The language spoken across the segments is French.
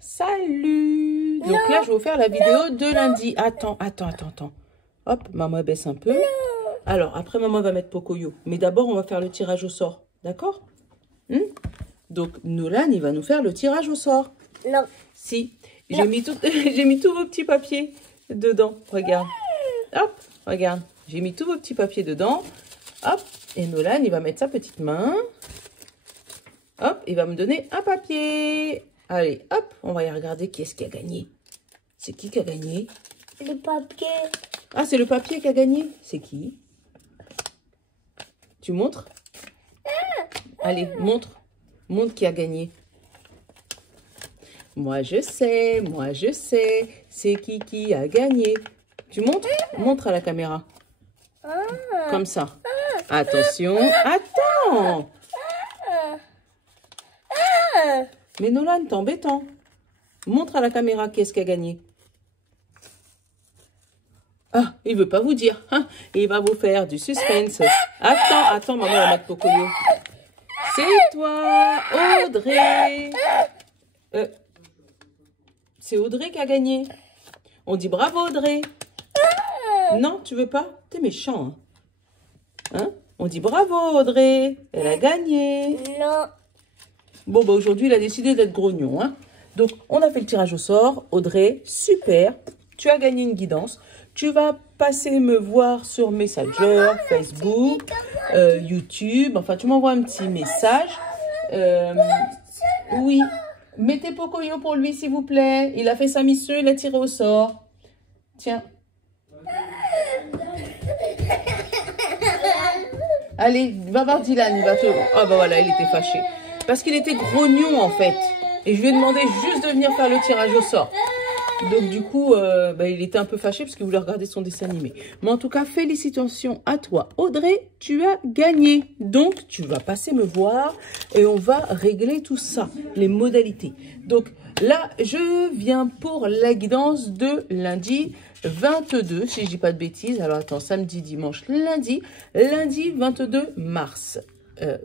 Salut. Donc là, je vais vous faire la vidéo de lundi. Attends. Hop, maman baisse un peu. Alors, après, maman va mettre Pocoyo. Mais d'abord, on va faire le tirage au sort. D'accord? Donc, Nolan, il va nous faire le tirage au sort. Non. Si. J'ai mis tous vos petits papiers dedans. Regarde. Hop, regarde. J'ai mis tous vos petits papiers dedans. Hop. Et Nolan, il va mettre sa petite main. Hop, il va me donner un papier. Allez, hop, on va y regarder qui est-ce qui a gagné. C'est qui a gagné? Le papier. Ah, c'est le papier qui a gagné. C'est qui? Tu montres? Allez, montre. Montre qui a gagné. Moi, je sais. C'est qui a gagné. Tu montres? Montre à la caméra. Comme ça. Attention. Attends. Mais Nolan, t'es embêtant. Montre à la caméra qui est-ce qui a gagné. Ah, il veut pas vous dire. Hein? Il va vous faire du suspense. Attends, maman va mettre Pocoyo. C'est toi, Audrey. C'est Audrey qui a gagné. On dit bravo, Audrey. Non, tu veux pas? T'es méchant. Hein? On dit bravo, Audrey. Elle a gagné. Non. Bon, bah aujourd'hui, il a décidé d'être grognon. Hein? Donc, on a fait le tirage au sort. Audrey, super. Tu as gagné une guidance. Tu vas passer me voir sur Messenger, Facebook, YouTube. Enfin, tu m'envoies un petit message. Oui. Mettez Pocoyo pour lui, s'il vous plaît. Il a fait sa mission, il a tiré au sort. Tiens. Allez, va voir Dylan. Il va te... Ah, bah voilà, il était fâché. Parce qu'il était grognon, en fait. Et je lui ai demandé juste de venir faire le tirage au sort. Donc, du coup, il était un peu fâché parce qu'il voulait regarder son dessin animé. Mais en tout cas, félicitations à toi, Audrey. Tu as gagné. Donc, tu vas passer me voir et on va régler tout ça, les modalités. Donc, là, je viens pour la guidance de lundi 22, si je dis pas de bêtises. Alors, attends, samedi, dimanche, lundi 22 mars.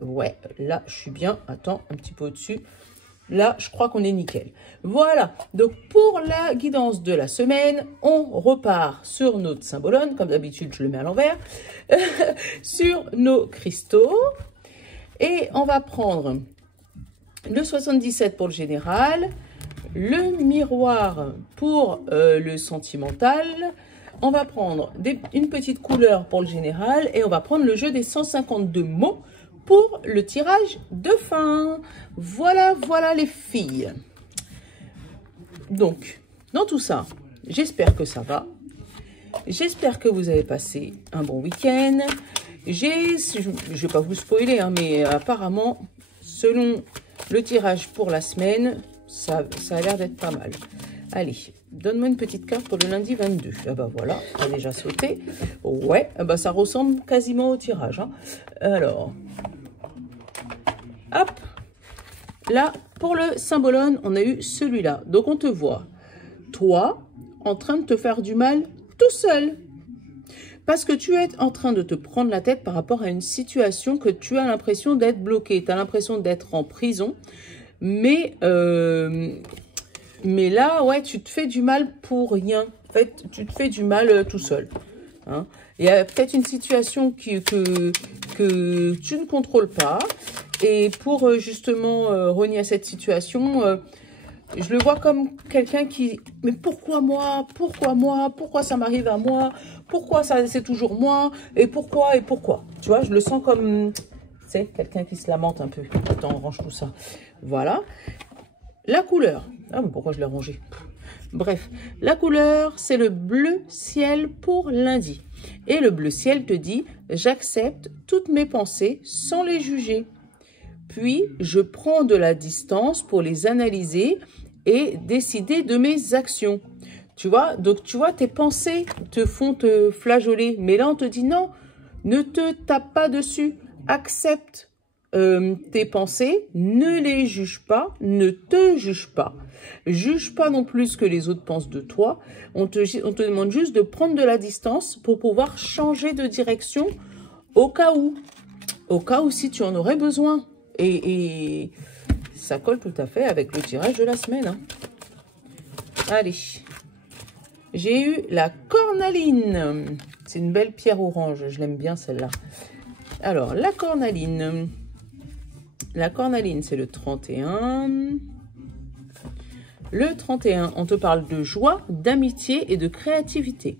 Ouais, là, je suis bien. Attends, un petit peu au-dessus. Là, je crois qu'on est nickel. Voilà. Donc, pour la guidance de la semaine, on repart sur notre symbolone. Comme d'habitude, je le mets à l'envers. Sur nos cristaux. Et on va prendre le 77 pour le général. Le miroir pour le sentimental. On va prendre une petite couleur pour le général. Et on va prendre le jeu des 152 mots pour le tirage de fin. Voilà les filles. Donc, dans tout ça, j'espère que ça va. J'espère que vous avez passé un bon week-end. Je ne vais pas vous spoiler, hein, mais apparemment, selon le tirage pour la semaine, ça a l'air d'être pas mal. Allez, donne-moi une petite carte pour le lundi 22. Ah bah voilà, on a déjà sauté. Ouais, ah bah ça ressemble quasiment au tirage. Hein. Alors, hop. Là, pour le symbolone, on a eu celui-là. Donc, on te voit, toi, en train de te faire du mal tout seul. Parce que tu es en train de te prendre la tête par rapport à une situation que tu as l'impression d'être bloqué. Tu as l'impression d'être en prison. Mais là, ouais, tu te fais du mal pour rien. En fait, tu te fais du mal tout seul. Hein. Il y a peut-être une situation que tu ne contrôles pas. Et pour justement renier à cette situation, je le vois comme quelqu'un qui... Mais pourquoi moi? Pourquoi ça m'arrive à moi? Pourquoi c'est toujours moi? Et pourquoi? Tu vois, je le sens comme... C'est quelqu'un qui se lamente un peu. Attends, on range tout ça. Voilà. La couleur. Ah, mais pourquoi je l'ai rangé? Bref, la couleur, c'est le bleu ciel pour lundi. Et le bleu ciel te dit, j'accepte toutes mes pensées sans les juger. Puis, je prends de la distance pour les analyser et décider de mes actions. Tu vois, donc tu vois, tes pensées te font te flageoler. Mais là, on te dit non, ne te tape pas dessus. Accepte tes pensées, ne les juge pas, ne te juge pas. Juge pas non plus ce que les autres pensent de toi. On te demande juste de prendre de la distance pour pouvoir changer de direction au cas où si tu en aurais besoin. Et ça colle tout à fait avec le tirage de la semaine. Hein. Allez. J'ai eu la cornaline. C'est une belle pierre orange. Je l'aime bien celle-là. Alors, la cornaline. La cornaline, c'est le 31. Le 31, on te parle de joie, d'amitié et de créativité.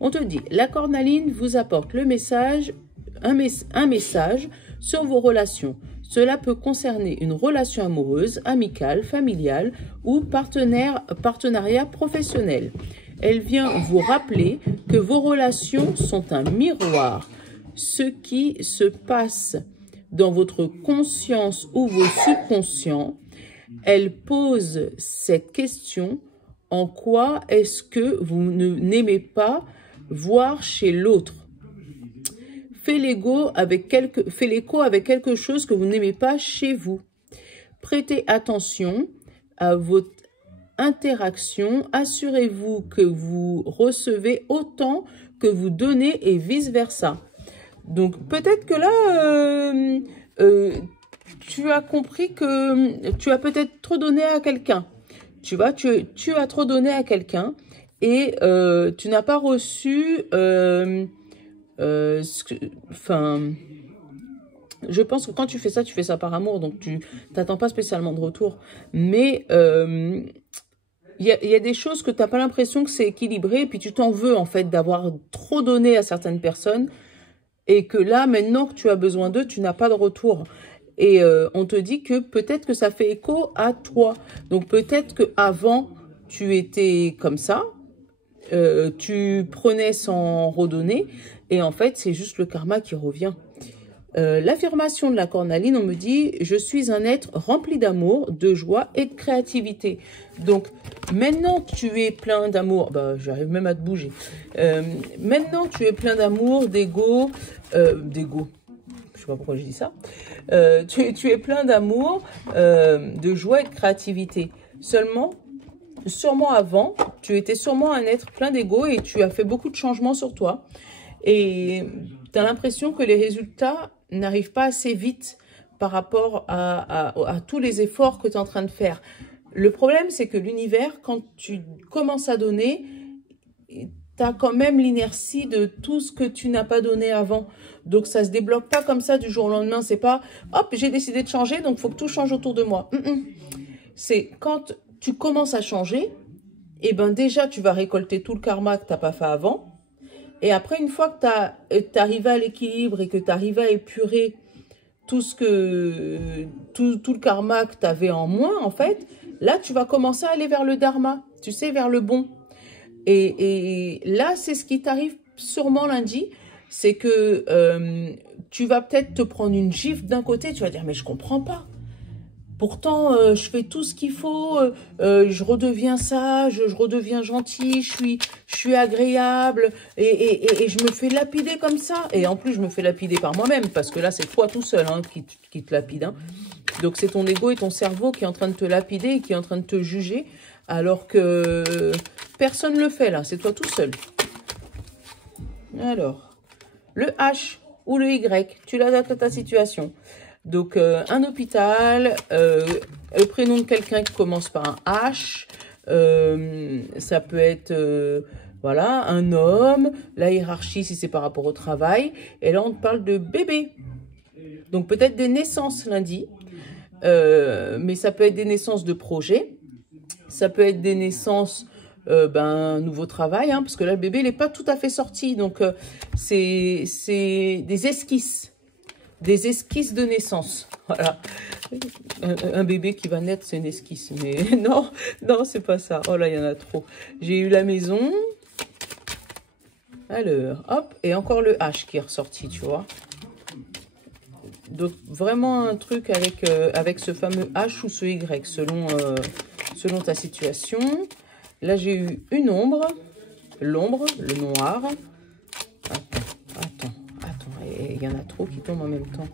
On te dit, la cornaline vous apporte le message, un message sur vos relations. Cela peut concerner une relation amoureuse, amicale, familiale ou partenariat professionnel. Elle vient vous rappeler que vos relations sont un miroir. Ce qui se passe dans votre conscience ou vos subconscients, elle pose cette question: en quoi est-ce que vous n'aimez pas voir chez l'autre? Fais l'écho avec quelque chose que vous n'aimez pas chez vous. Prêtez attention à votre interaction. Assurez-vous que vous recevez autant que vous donnez et vice-versa. Donc, peut-être que là, tu as compris que tu as peut-être trop donné à quelqu'un. Tu vois, tu as trop donné à quelqu'un et tu n'as pas reçu... je pense que quand tu fais ça par amour, donc tu t'attends pas spécialement de retour. Mais il y a des choses que tu n'as pas l'impression que c'est équilibré, et puis tu t'en veux en fait d'avoir trop donné à certaines personnes, et que là, maintenant que tu as besoin d'eux, tu n'as pas de retour. Et on te dit que peut-être que ça fait écho à toi. Donc peut-être qu'avant, tu étais comme ça, tu prenais sans redonner, et en fait, c'est juste le karma qui revient. L'affirmation de la cornaline, on me dit « Je suis un être rempli d'amour, de joie et de créativité ». Donc, maintenant que tu es plein d'amour, bah, j'arrive même à te bouger. Maintenant que tu es plein d'amour, d'ego, je sais pas pourquoi je dis ça, tu es plein d'amour, de joie et de créativité. Sûrement avant, tu étais sûrement un être plein d'ego et tu as fait beaucoup de changements sur toi. Et tu as l'impression que les résultats n'arrivent pas assez vite par rapport à tous les efforts que tu es en train de faire. Le problème, c'est que l'univers, quand tu commences à donner, tu as quand même l'inertie de tout ce que tu n'as pas donné avant. Donc, ça ne se débloque pas comme ça du jour au lendemain. C'est pas, hop, j'ai décidé de changer, donc il faut que tout change autour de moi. C'est quand tu commences à changer, et ben déjà, tu vas récolter tout le karma que tu n'as pas fait avant. Et après, une fois que tu arrives à l'équilibre et que tu arrives à épurer tout le karma que tu avais en moins, en fait, là, tu vas commencer à aller vers le dharma, tu sais, vers le bon. Et là, c'est ce qui t'arrive sûrement lundi, c'est que tu vas peut-être te prendre une gifle d'un côté, tu vas dire, mais je comprends pas. Pourtant, je fais tout ce qu'il faut, je redeviens sage, je redeviens gentil, je suis agréable et je me fais lapider comme ça. Et en plus, je me fais lapider par moi-même parce que là, c'est toi tout seul hein, qui te lapide. Hein. Donc, c'est ton ego et ton cerveau qui est en train de te lapider et qui est en train de te juger alors que personne ne le fait là, c'est toi tout seul. Alors, le H ou le Y, tu l'adaptes à ta situation. Donc, un hôpital, le prénom de quelqu'un qui commence par un H, ça peut être, voilà, un homme, la hiérarchie si c'est par rapport au travail. Et là, on te parle de bébé. Donc, peut-être des naissances lundi, mais ça peut être des naissances de projets, ça peut être des naissances, nouveau travail, hein, parce que là, le bébé, il n'est pas tout à fait sorti. Donc, c'est des esquisses. Des esquisses de naissance. Voilà. Un bébé qui va naître, c'est une esquisse. Mais non, c'est pas ça. Oh là, il y en a trop. J'ai eu la maison. Alors, hop. Et encore le H qui est ressorti, tu vois. Donc, vraiment un truc avec ce fameux H ou ce Y, selon ta situation. Là, j'ai eu une ombre. L'ombre, le noir. Attends. Il y en a trop qui tombent en même temps.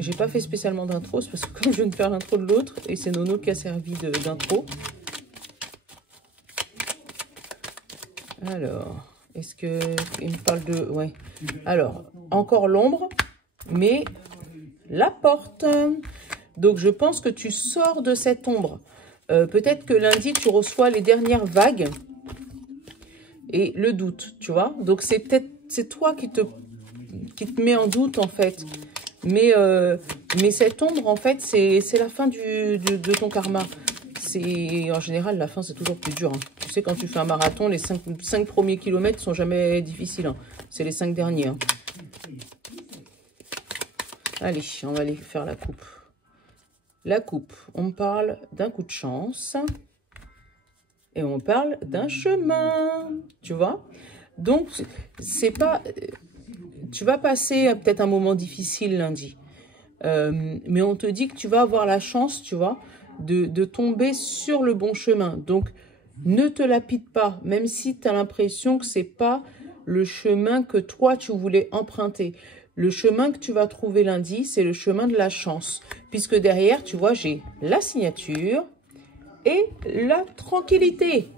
J'ai pas fait spécialement d'intro, c'est parce que comme je viens de faire l'intro de l'autre, et c'est Nono qui a servi d'intro. Alors, est-ce que il me parle de... Ouais. Alors, encore l'ombre, mais la porte. Donc, je pense que tu sors de cette ombre. Peut-être que lundi, tu reçois les dernières vagues et le doute, tu vois. Donc, c'est toi qui te met en doute, en fait. Mais cette ombre, en fait, c'est la fin de ton karma. En général, la fin, c'est toujours plus dur. Hein. Tu sais, quand tu fais un marathon, les 5 premiers kilomètres sont jamais difficiles. Hein. C'est les 5 derniers. Hein. Allez, on va aller faire la coupe. La coupe, on me parle d'un coup de chance. Et on parle d'un chemin. Tu vois? Donc, c'est pas... Tu vas passer peut-être un moment difficile lundi. Mais on te dit que tu vas avoir la chance, tu vois, de tomber sur le bon chemin. Donc, ne te lapide pas, même si tu as l'impression que ce n'est pas le chemin que toi, tu voulais emprunter. Le chemin que tu vas trouver lundi, c'est le chemin de la chance. Puisque derrière, tu vois, j'ai la signature et la tranquillité.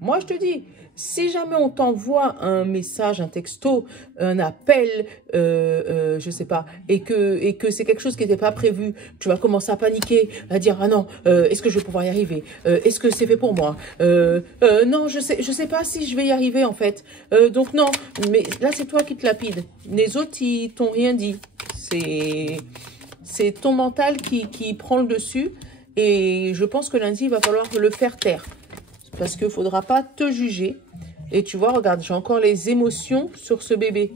Moi, je te dis, si jamais on t'envoie un message, un texto, un appel, je sais pas, et que c'est quelque chose qui n'était pas prévu, tu vas commencer à paniquer, à dire ah non, est-ce que je vais pouvoir y arriver? Est-ce que c'est fait pour moi? Non, je sais pas si je vais y arriver en fait. Donc non, mais là c'est toi qui te lapide. Les autres ils t'ont rien dit. C'est ton mental qui prend le dessus et je pense que lundi il va falloir le faire taire. Parce qu'il ne faudra pas te juger. Et tu vois, regarde, j'ai encore les émotions sur ce bébé.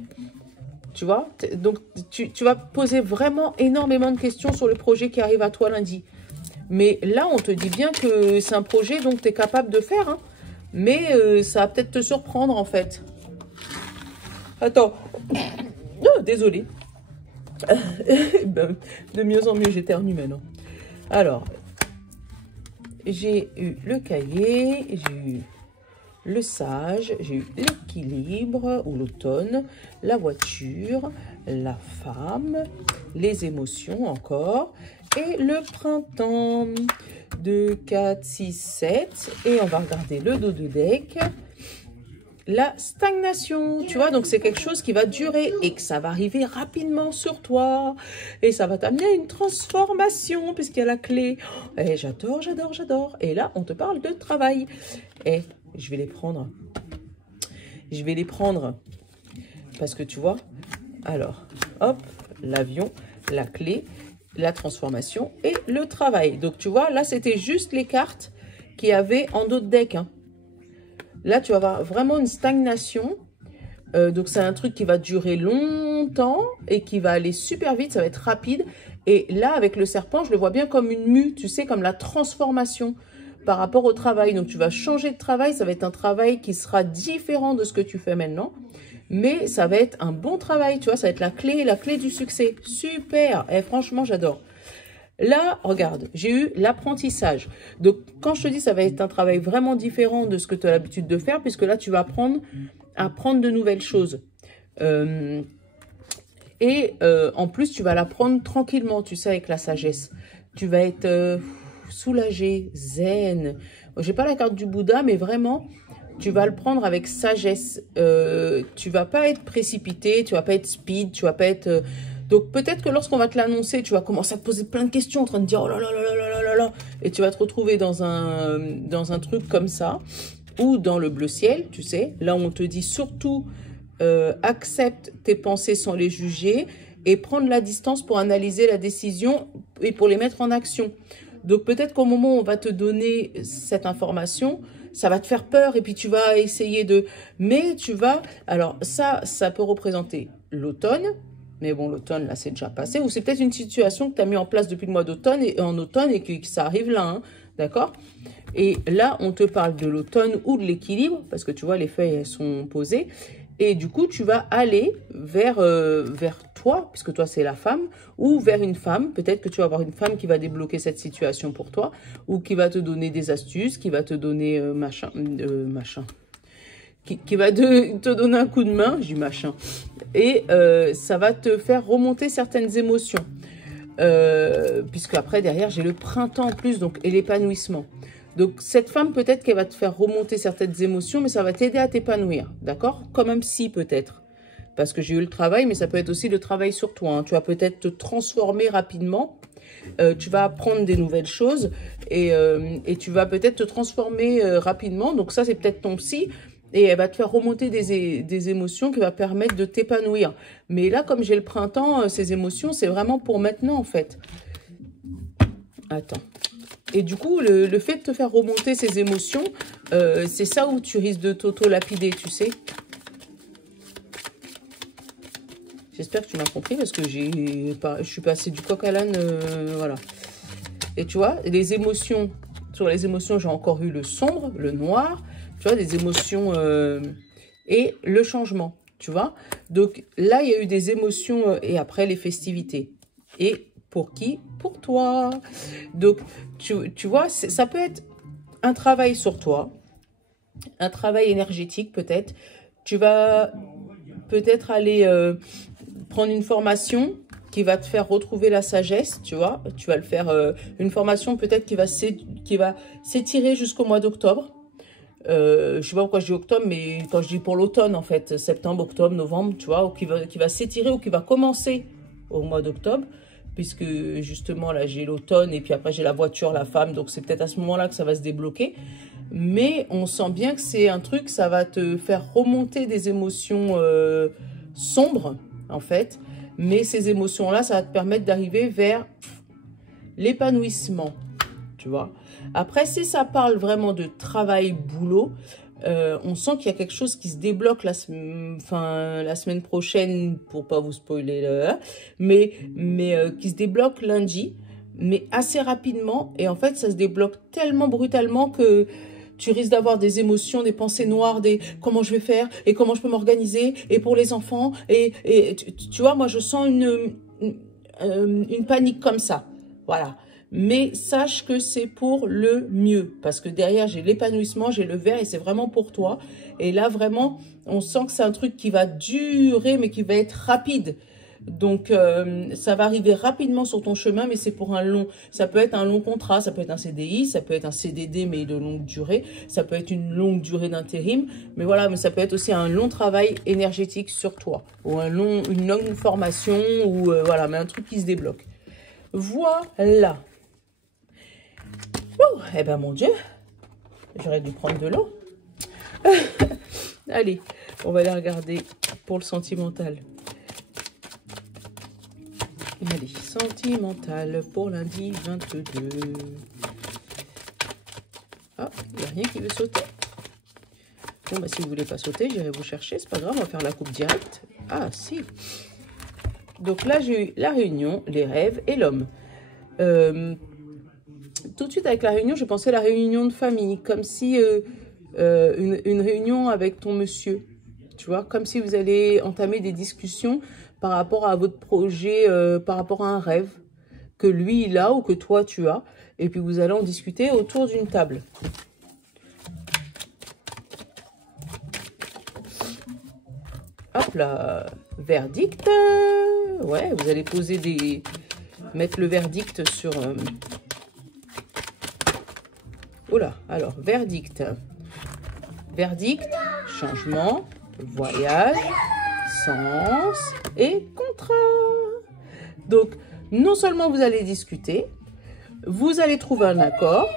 Tu vois? Donc, tu vas poser vraiment énormément de questions sur le projet qui arrive à toi lundi. Mais là, on te dit bien que c'est un projet donc tu es capable de faire. Hein. Mais ça va peut-être te surprendre, en fait. Attends. Oh, désolée. Ben, de mieux en mieux, j'éternue maintenant. Alors... J'ai eu le cahier, j'ai eu le sage, j'ai eu l'équilibre ou l'automne, la voiture, la femme, les émotions encore et le printemps. 2, 4, 6, 7 et on va regarder le dos de deck. La stagnation, tu vois, donc c'est quelque chose qui va durer et que ça va arriver rapidement sur toi. Et ça va t'amener à une transformation puisqu'il y a la clé. Et j'adore, j'adore, j'adore. Et là, on te parle de travail. Et je vais les prendre. Je vais les prendre parce que tu vois, alors, hop, l'avion, la clé, la transformation et le travail. Donc, tu vois, là, c'était juste les cartes qu'il y avait en dos de deck, hein. Là, tu vas avoir vraiment une stagnation. Donc, c'est un truc qui va durer longtemps et qui va aller super vite. Ça va être rapide. Et là, avec le serpent, je le vois bien comme une mue, tu sais, comme la transformation par rapport au travail. Donc, tu vas changer de travail. Ça va être un travail qui sera différent de ce que tu fais maintenant. Mais ça va être un bon travail, tu vois. Ça va être la clé du succès. Super. Et franchement, j'adore. Là, regarde, j'ai eu l'apprentissage. Donc, quand je te dis ça va être un travail vraiment différent de ce que tu as l'habitude de faire, puisque là, tu vas apprendre de nouvelles choses. En plus, tu vas l'apprendre tranquillement, tu sais, avec la sagesse. Tu vas être soulagé, zen. J'ai pas la carte du Bouddha, mais vraiment, tu vas le prendre avec sagesse. Tu vas pas être précipité, tu vas pas être speed, tu vas pas être... Donc, peut-être que lorsqu'on va te l'annoncer, tu vas commencer à te poser plein de questions en train de dire « Oh là là là là là là là !» Et tu vas te retrouver dans un truc comme ça, ou dans le bleu ciel, tu sais. Là, on te dit surtout accepte tes pensées sans les juger et prendre la distance pour analyser la décision et pour les mettre en action. Donc, peut-être qu'au moment où on va te donner cette information, ça va te faire peur et puis tu vas essayer de... Mais tu vas... Alors, ça peut représenter l'automne. Mais bon, l'automne, là, c'est déjà passé. Ou c'est peut-être une situation que tu as mis en place depuis le mois d'automne et en automne et que ça arrive là, hein, d'accord? Et là, on te parle de l'automne ou de l'équilibre, parce que tu vois, les feuilles, elles sont posées. Et du coup, tu vas aller vers toi, puisque toi, c'est la femme, ou vers une femme. Peut-être que tu vas avoir une femme qui va débloquer cette situation pour toi, ou qui va te donner des astuces, qui va te donner qui va te donner un coup de main, j'ai machin, et ça va te faire remonter certaines émotions. Puisque après, derrière, j'ai le printemps en plus, donc, et l'épanouissement. Donc, cette femme, peut-être qu'elle va te faire remonter certaines émotions, mais ça va t'aider à t'épanouir, d'accord? Comme un psy, peut-être. parce que j'ai eu le travail, mais ça peut être aussi le travail sur toi, hein. Tu vas peut-être te transformer rapidement. Tu vas apprendre des nouvelles choses et tu vas peut-être te transformer rapidement. Donc ça, c'est peut-être ton psy et elle va te faire remonter des émotions qui va permettre de t'épanouir. Mais là, comme j'ai le printemps, ces émotions, c'est vraiment pour maintenant, en fait. Attends. Et du coup, le fait de te faire remonter ces émotions, c'est ça où tu risques de t'auto-lapider, tu sais. J'espère que tu m'as compris parce que je suis passée du coq à l'âne, voilà. Et tu vois, les émotions, sur les émotions, j'ai encore eu le sombre, le noir, tu vois, des émotions et le changement, tu vois. Donc là, il y a eu des émotions et après les festivités. Et pour qui? Pour toi. Donc, tu vois, ça peut être un travail sur toi, un travail énergétique peut-être. Tu vas peut-être aller prendre une formation qui va te faire retrouver la sagesse, tu vois. Tu vas le faire, une formation peut-être qui va s'étirer jusqu'au mois d'octobre. Je sais pas pourquoi je dis octobre, mais quand je dis pour l'automne, en fait, septembre, octobre, novembre, tu vois, ou qui va s'étirer ou qui va commencer au mois d'octobre, puisque justement, là, j'ai l'automne et puis après, j'ai la voiture, la femme, donc c'est peut-être à ce moment-là que ça va se débloquer. Mais on sent bien que c'est un truc, ça va te faire remonter des émotions sombres, en fait. Mais ces émotions-là, ça va te permettre d'arriver vers l'épanouissement, tu vois. Après, si ça parle vraiment de travail, boulot, on sent qu'il y a quelque chose qui se débloque la semaine prochaine, pour pas vous spoiler, mais qui se débloque lundi, mais assez rapidement. Et en fait, ça se débloque tellement brutalement que tu risques d'avoir des émotions, des pensées noires, des comment je vais faire et comment je peux m'organiser et pour les enfants. Et tu vois, moi, je sens une panique comme ça. Voilà. Mais sache que c'est pour le mieux. Parce que derrière, j'ai l'épanouissement, j'ai le vert et c'est vraiment pour toi. Et là, vraiment, on sent que c'est un truc qui va durer, mais qui va être rapide. Donc, ça va arriver rapidement sur ton chemin, mais c'est pour un long... Ça peut être un long contrat, ça peut être un CDI, ça peut être un CDD, mais de longue durée. Ça peut être une longue durée d'intérim. Mais voilà, mais ça peut être aussi un long travail énergétique sur toi. Ou une longue formation, ou voilà, mais un truc qui se débloque. Voilà. Oh, eh ben mon Dieu, j'aurais dû prendre de l'eau. Allez, on va aller regarder pour le sentimental. Allez, sentimental pour lundi 22. Ah, il n'y a rien qui veut sauter. Bon, bah, si vous ne voulez pas sauter, j'irai vous chercher. C'est pas grave, on va faire la coupe directe. Ah, si. Donc là, j'ai eu la réunion, les rêves et l'homme. Tout de suite, avec la réunion, je pensais à la réunion de famille. Comme si une réunion avec ton monsieur. Tu vois, comme si vous allez entamer des discussions par rapport à votre projet, par rapport à un rêve que lui, il a ou que toi, tu as. Et puis, vous allez en discuter autour d'une table. Hop là, verdict. Ouais, vous allez poser mettre le verdict sur... Oula, alors, verdict. Verdict, changement, voyage, sens et contrat. Donc, non seulement vous allez discuter, vous allez trouver un accord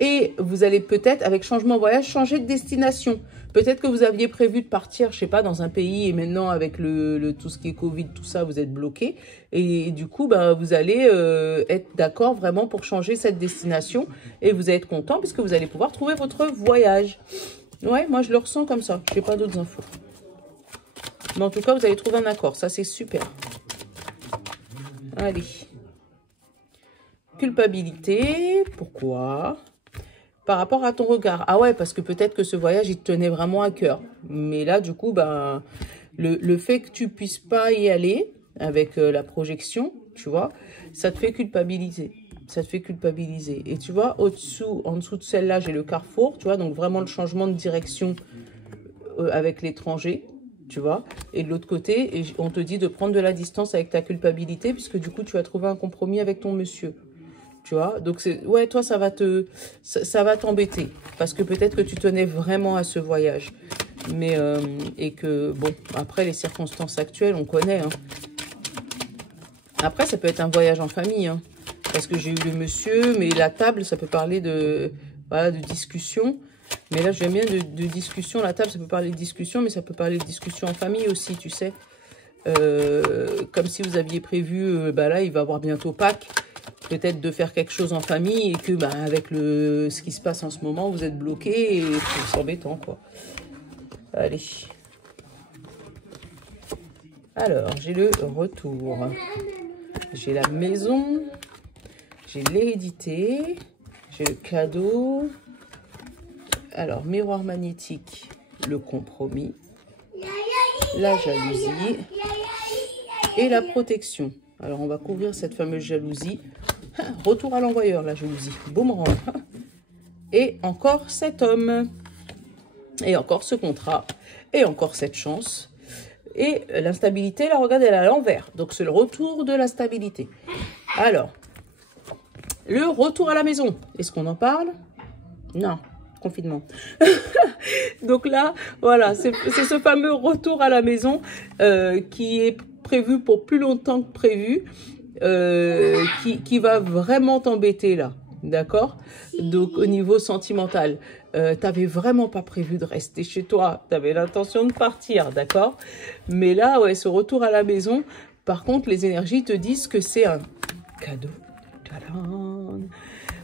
et vous allez peut-être, avec changement voyage, changer de destination. Peut-être que vous aviez prévu de partir, je sais pas, dans un pays et maintenant avec tout ce qui est Covid, tout ça, vous êtes bloqué. Et du coup, ben, vous allez être d'accord vraiment pour changer cette destination et vous allez être content puisque vous allez pouvoir trouver votre voyage. Ouais, moi je le ressens comme ça. Je n'ai pas d'autres infos. Mais en tout cas, vous allez trouver un accord. Ça, c'est super. Allez. Culpabilité. Pourquoi ? Par rapport à ton regard. Ah ouais, parce que peut-être que ce voyage, il te tenait vraiment à cœur. Mais là, du coup, ben, le fait que tu puisses pas y aller avec la projection, tu vois, ça te fait culpabiliser. Ça te fait culpabiliser. Et tu vois, en dessous de celle-là, j'ai le carrefour, tu vois, donc vraiment le changement de direction avec l'étranger, tu vois. Et de l'autre côté, on te dit de prendre de la distance avec ta culpabilité, puisque du coup, tu vas trouver un compromis avec ton monsieur. Tu vois, donc ouais, toi, ça va t'embêter, parce que peut-être que tu tenais vraiment à ce voyage. Mais, et que, bon, après, les circonstances actuelles, on connaît. Hein. Après, ça peut être un voyage en famille. Hein, parce que j'ai eu le monsieur, mais la table, ça peut parler de, voilà, de discussion. Mais là, j'aime bien de discussion. La table, ça peut parler de discussion, mais ça peut parler de discussion en famille aussi, tu sais. Comme si vous aviez prévu, bah là, il va y avoir bientôt Pâques. Peut-être de faire quelque chose en famille et que, bah, avec ce qui se passe en ce moment, vous êtes bloqué et c'est embêtant, quoi. Allez. Alors, j'ai le retour. J'ai la maison. J'ai l'hérédité. J'ai le cadeau. Alors, miroir magnétique, le compromis. La jalousie. Et la protection. Alors, on va couvrir cette fameuse jalousie. Retour à l'envoyeur, la jalousie. Boomerang. Et encore cet homme. Et encore ce contrat. Et encore cette chance. Et l'instabilité, là, regardez, elle est à l'envers. Donc, c'est le retour de la stabilité. Alors, le retour à la maison. Est-ce qu'on en parle? Non, confinement. Donc là, voilà, c'est ce fameux retour à la maison qui est prévu pour plus longtemps que prévu. Qui va vraiment t'embêter là, d'accord? Donc au niveau sentimental, t'avais vraiment pas prévu de rester chez toi, t'avais l'intention de partir, d'accord? Mais là, ouais, ce retour à la maison, par contre, les énergies te disent que c'est un cadeau. Tadam!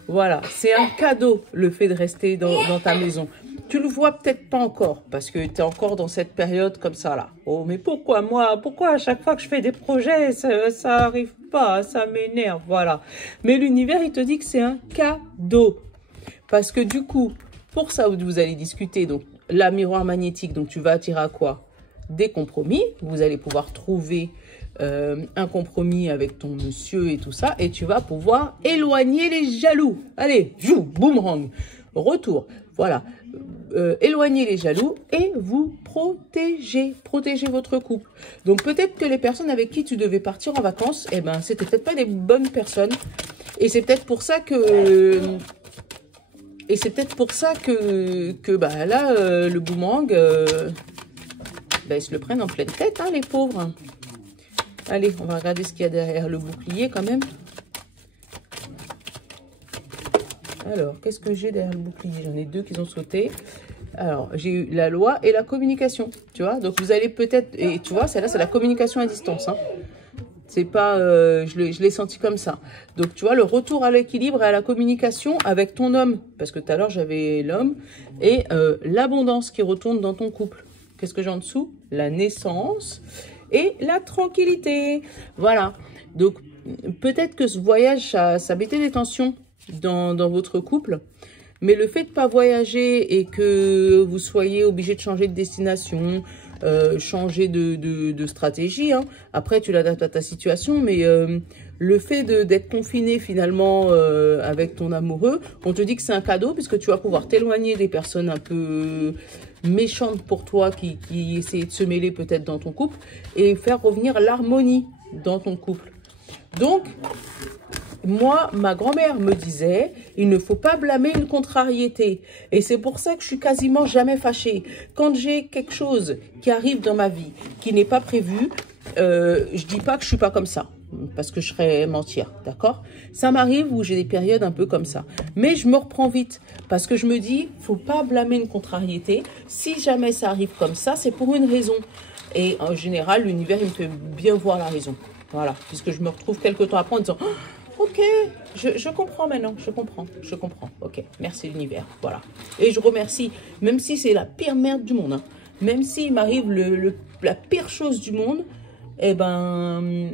Voilà, c'est un cadeau le fait de rester dans ta maison. Tu le vois peut-être pas encore, parce que tu es encore dans cette période comme ça là. Oh, mais pourquoi moi? Pourquoi à chaque fois que je fais des projets, ça arrive pas, ça m'énerve, voilà. Mais l'univers, il te dit que c'est un cadeau. Parce que du coup, pour ça, vous allez discuter, donc la miroir magnétique, donc tu vas attirer à quoi? Des compromis. Vous allez pouvoir trouver un compromis avec ton monsieur et tout ça, et tu vas pouvoir éloigner les jaloux. Allez, joue, boomerang, retour, voilà. Éloignez les jaloux et vous protégez votre couple. Donc peut-être que les personnes avec qui tu devais partir en vacances, eh ben c'était peut-être pas des bonnes personnes, et c'est peut-être pour ça que bah là le boomerang, bah, ils se le prennent en pleine tête, hein, les pauvres. Allez, on va regarder ce qu'il y a derrière le bouclier quand même. Alors, qu'est-ce que j'ai derrière le bouclier? J'en ai deux qui ont sauté. Alors, j'ai eu la loi et la communication, tu vois. Donc, vous allez peut-être... Et tu vois, celle-là, c'est la communication à distance. Hein. C'est pas... je l'ai senti comme ça. Donc, tu vois, le retour à l'équilibre et à la communication avec ton homme. Parce que tout à l'heure, j'avais l'homme. Et l'abondance qui retourne dans ton couple. Qu'est-ce que j'ai en dessous? La naissance et la tranquillité. Voilà. Donc, peut-être que ce voyage, ça mettait des tensions dans votre couple. Mais le fait de ne pas voyager et que vous soyez obligé de changer de destination, changer de stratégie, hein. Après, tu l'adaptes à ta situation, mais le fait d'être confiné finalement avec ton amoureux, on te dit que c'est un cadeau puisque tu vas pouvoir t'éloigner des personnes un peu méchantes pour toi qui essaient de se mêler peut-être dans ton couple et faire revenir l'harmonie dans ton couple. Donc, moi, ma grand-mère me disait, il ne faut pas blâmer une contrariété. Et c'est pour ça que je suis quasiment jamais fâchée. Quand j'ai quelque chose qui arrive dans ma vie, qui n'est pas prévu, je dis pas que je suis pas comme ça. Parce que je serais mentir, d'accord? Ça m'arrive où j'ai des périodes un peu comme ça. Mais je me reprends vite. Parce que je me dis, faut pas blâmer une contrariété. Si jamais ça arrive comme ça, c'est pour une raison. Et en général, l'univers, il me fait bien voir la raison. Voilà. Puisque je me retrouve quelques temps après en disant... Ok, je comprends maintenant, je comprends. Ok, merci l'univers, voilà. Et je remercie, même si c'est la pire merde du monde, hein, même s'il m'arrive la pire chose du monde, eh ben,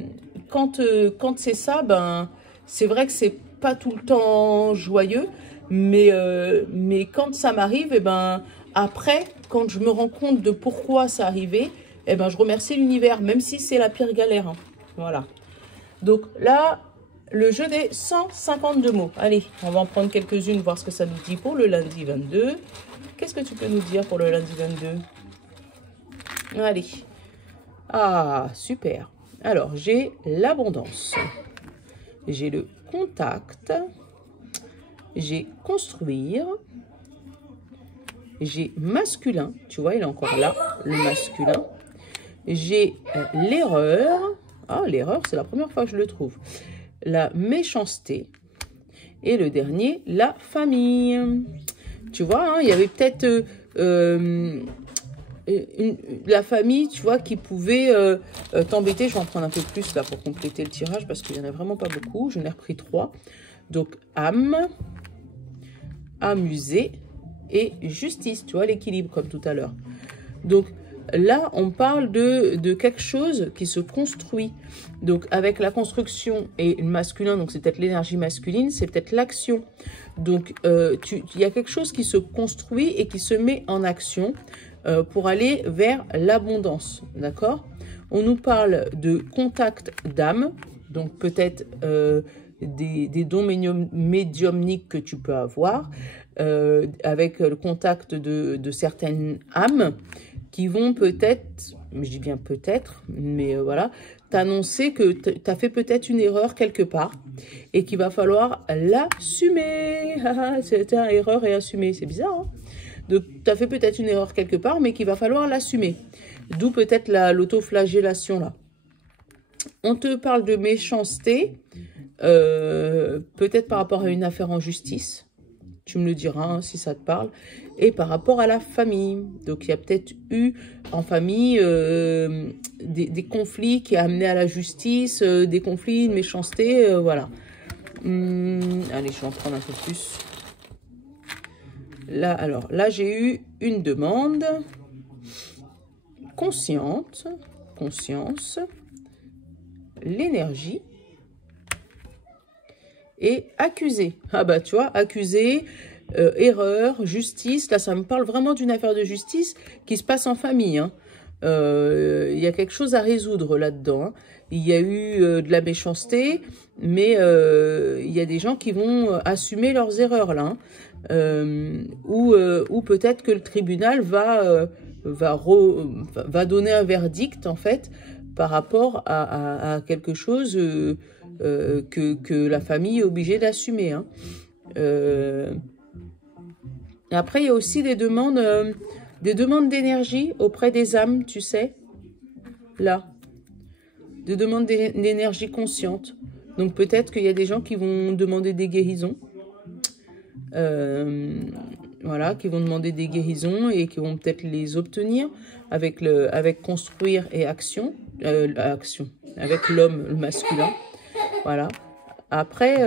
quand c'est ça, ben, c'est vrai que c'est pas tout le temps joyeux, mais quand ça m'arrive, eh ben, après, quand je me rends compte de pourquoi ça arrivait, eh ben, je remercie l'univers, même si c'est la pire galère, hein, voilà. Donc là... Le jeu des 152 mots. Allez, on va en prendre quelques-unes, voir ce que ça nous dit pour le lundi 22. Qu'est-ce que tu peux nous dire pour le lundi 22? Allez. Ah, super. Alors, j'ai l'abondance. J'ai le contact. J'ai construire. j'ai masculin, tu vois, il est encore là, le masculin. J'ai l'erreur, ah l'erreur c'est la première fois que je le trouve, la méchanceté. Et le dernier, la famille. Tu vois, hein, il y avait peut-être la famille, tu vois, qui pouvait t'embêter. Je vais en prendre un peu plus là pour compléter le tirage parce qu'il n'y en a vraiment pas beaucoup. Je n'ai repris 3. Donc, âme, amuser et justice. Tu vois, l'équilibre comme tout à l'heure. Donc, là, on parle de quelque chose qui se construit. Donc, avec la construction et le masculin, donc c'est peut-être l'énergie masculine, c'est peut-être l'action. Donc, il y a quelque chose qui se construit et qui se met en action pour aller vers l'abondance. D'accord? On nous parle de contact d'âme, donc peut-être des dons médiumniques que tu peux avoir, avec le contact de certaines âmes, qui vont peut-être, je dis bien peut-être, mais voilà, t'annoncer que tu as fait peut-être une erreur quelque part et qu'il va falloir l'assumer. C'était une erreur et assumer, c'est bizarre. Hein, donc, tu as fait peut-être une erreur quelque part, mais qu'il va falloir l'assumer. D'où peut-être l'autoflagellation là. On te parle de méchanceté, peut-être par rapport à une affaire en justice. Tu me le diras hein, si ça te parle. Et par rapport à la famille. Donc, il y a peut-être eu en famille des conflits qui ont amené à la justice, des conflits, une méchanceté, voilà. Allez, je vais en prendre un peu plus. Là, alors, là, j'ai eu une demande consciente, conscience, l'énergie et accusé. Ah bah, tu vois, accusé... erreur, justice, là ça me parle vraiment d'une affaire de justice qui se passe en famille. Hein. Il y a quelque chose à résoudre là-dedans. Hein. Il y a eu de la méchanceté, mais il y a des gens qui vont assumer leurs erreurs là. Hein. Ou peut-être que le tribunal va donner un verdict en fait par rapport à quelque chose que la famille est obligée d'assumer. Hein. Après, il y a aussi des demandes d'énergie auprès des âmes, tu sais, là. Des demandes d'énergie consciente. Donc, peut-être qu'il y a des gens qui vont demander des guérisons. Voilà, qui vont demander des guérisons et qui vont peut-être les obtenir avec construire et action. Action, avec l'homme, le masculin. Voilà. Après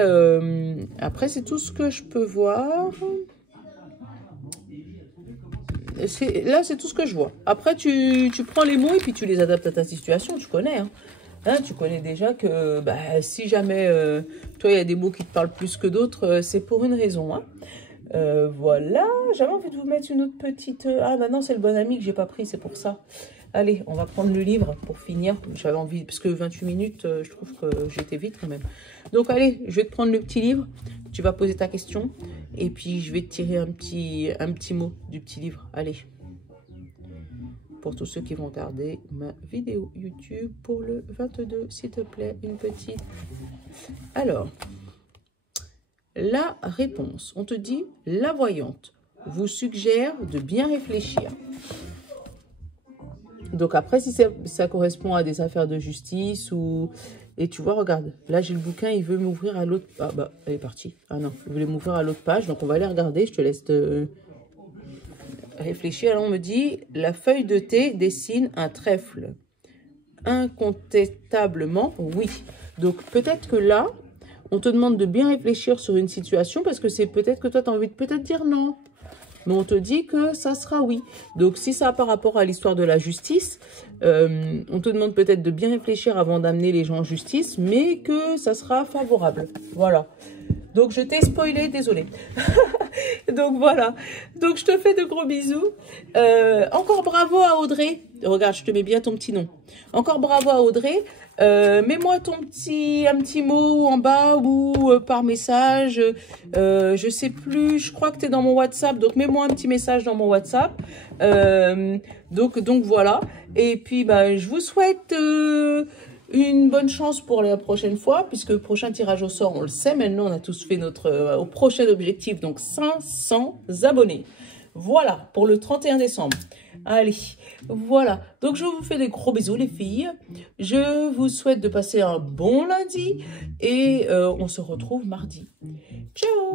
c'est tout ce que je peux voir. Là, c'est tout ce que je vois. Après, tu prends les mots et puis tu les adaptes à ta situation. Tu connais, hein. Hein, tu connais déjà que bah, si jamais, toi, il y a des mots qui te parlent plus que d'autres, c'est pour une raison. Hein. Voilà, j'avais envie de vous mettre une autre petite... Ah, bah non, c'est le bon ami que j'ai pas pris, c'est pour ça. Allez, on va prendre le livre pour finir. J'avais envie, parce que 28 minutes, je trouve que j'étais vite quand même. Donc, allez, je vais te prendre le petit livre. Tu vas poser ta question. Et puis, je vais te tirer un petit mot du petit livre. Allez. Pour tous ceux qui vont regarder ma vidéo YouTube pour le 22, s'il te plaît, une petite. Alors, la réponse. On te dit, la voyante vous suggère de bien réfléchir. Donc après, si ça correspond à des affaires de justice ou... Et tu vois, regarde, là j'ai le bouquin, il veut m'ouvrir à l'autre... Ah bah, elle est partie. Ah non, il voulait m'ouvrir à l'autre page, donc on va aller regarder, je te laisse réfléchir. Alors on me dit, la feuille de thé dessine un trèfle. Incontestablement, oui. Donc peut-être que là, on te demande de bien réfléchir sur une situation parce que c'est peut-être que toi, tu as envie de peut-être dire non. Mais on te dit que ça sera oui. Donc, si ça a par rapport à l'histoire de la justice, on te demande peut-être de bien réfléchir avant d'amener les gens en justice, mais que ça sera favorable. Voilà. Donc, je t'ai spoilé, désolé. Donc, voilà. Donc, je te fais de gros bisous. Encore bravo à Audrey. Regarde, je te mets bien ton petit nom. Encore bravo à Audrey. Mets-moi un petit mot en bas ou par message. Je sais plus, je crois que tu es dans mon WhatsApp. Donc, mets-moi un petit message dans mon WhatsApp. Donc voilà. Et puis, bah, je vous souhaite une bonne chance pour la prochaine fois, puisque le prochain tirage au sort, on le sait maintenant, on a tous fait notre au prochain objectif, donc 500 abonnés. Voilà, pour le 31 décembre. Allez, voilà. Donc, je vous fais des gros bisous, les filles. Je vous souhaite de passer un bon lundi et on se retrouve mardi. Ciao!